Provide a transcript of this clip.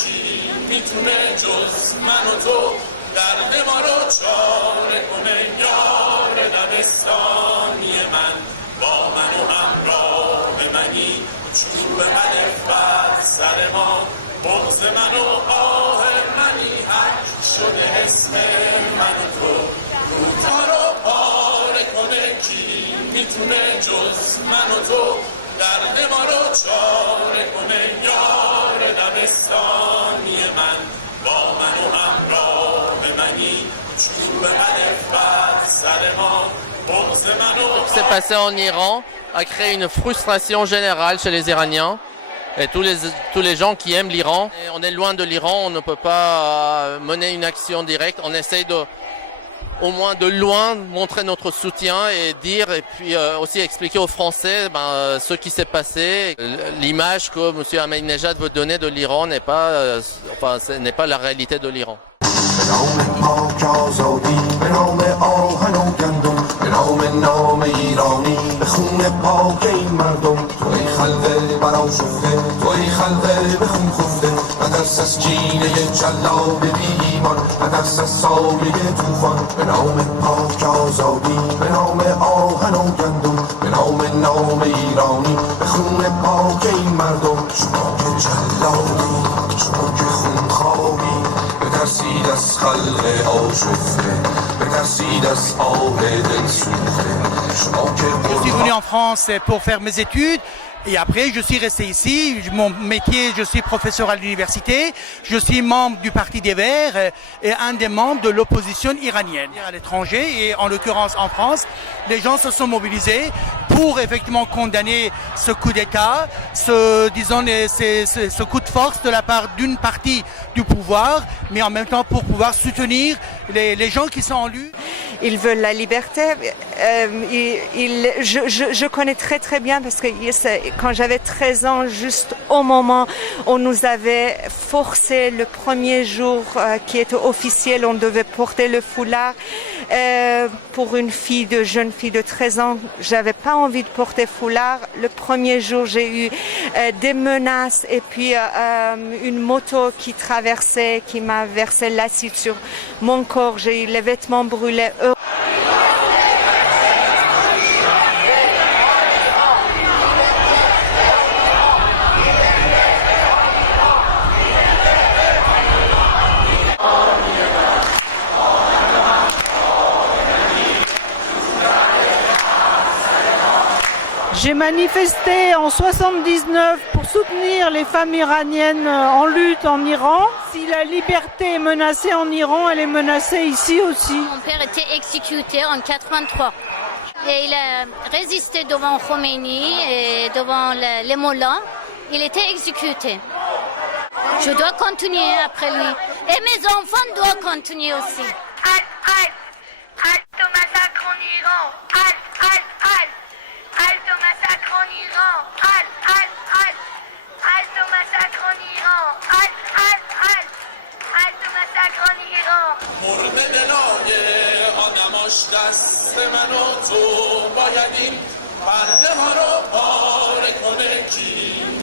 کی میتونه جز من و تو درد ما رو چاره کنه. یار دبستانی من با من و همراه منی، چوب من بر سر ما، بغض من و آه منی، حج شده اسم من و تو. روزها رو پاره کنه کی میتونه جز من و تو درد ما رو چاره کنه. یار دبستانی من با من و همراه منی، چوب الف بر سر ما، بغض من و Ce qui s'est passé en Iran a créé une frustration générale chez les Iraniens et tous les gens qui aiment l'Iran. Et on est loin de l'Iran, on ne peut pas mener une action directe. On essaye au moins de loin montrer notre soutien et dire, et puis aussi expliquer aux Français ce qui s'est passé. L'image que M. Ahmadinejad veut donner de l'Iran n'est pas la réalité de l'Iran. نام ایرانی به خون پاک این مردم، توی خلق برآشفته، توی خلق به خون خفته، نترس از کینه جلاد بی ایمان، نترس از سایه طوفان. به نام پاک آزادی، به نام آهن و گندم، به نام ایرانی به خون پاک این مردم. شما که جلادی، شما که خونخواری، بترسید از خلق آشفته، بترسید از آه دل سوخته. Je suis venu en France pour faire mes études et après je suis resté ici. Mon métier, je suis professeur à l'université, je suis membre du Parti des Verts et un des membres de l'opposition iranienne. À l'étranger et en l'occurrence en France, les gens se sont mobilisés pour effectivement condamner ce coup d'État, ce coup de force de la part d'une partie du pouvoir, mais en même temps pour pouvoir soutenir les gens qui sont en lutte. Ils veulent la liberté. Je connais très bien parce que quand j'avais 13 ans, juste au moment où on nous avait forcé le premier jour qui était officiel, on devait porter le foulard. Pour une jeune fille de 13 ans, j'avais pas envie de porter foulard. Le premier jour, j'ai eu des menaces et puis une moto qui traversait, qui m'a versé l'acide sur mon corps. J'ai eu les vêtements brûlés. J'ai manifesté en 79 pour soutenir les femmes iraniennes en lutte en Iran. Si la liberté est menacée en Iran, elle est menacée ici aussi. Mon père était exécuté en 83 et il a résisté devant Khomeini et devant les mollahs. Il était exécuté. Je dois continuer après lui et mes enfants doivent continuer aussi. Halte au massacre en Iran. Halte au massacre en Iran. Halte au massacre en Iran. Halte au massacre en Iran. مرد دلای آدماش دست من و تو بایدیم، پرده ها رو پاره کنه کی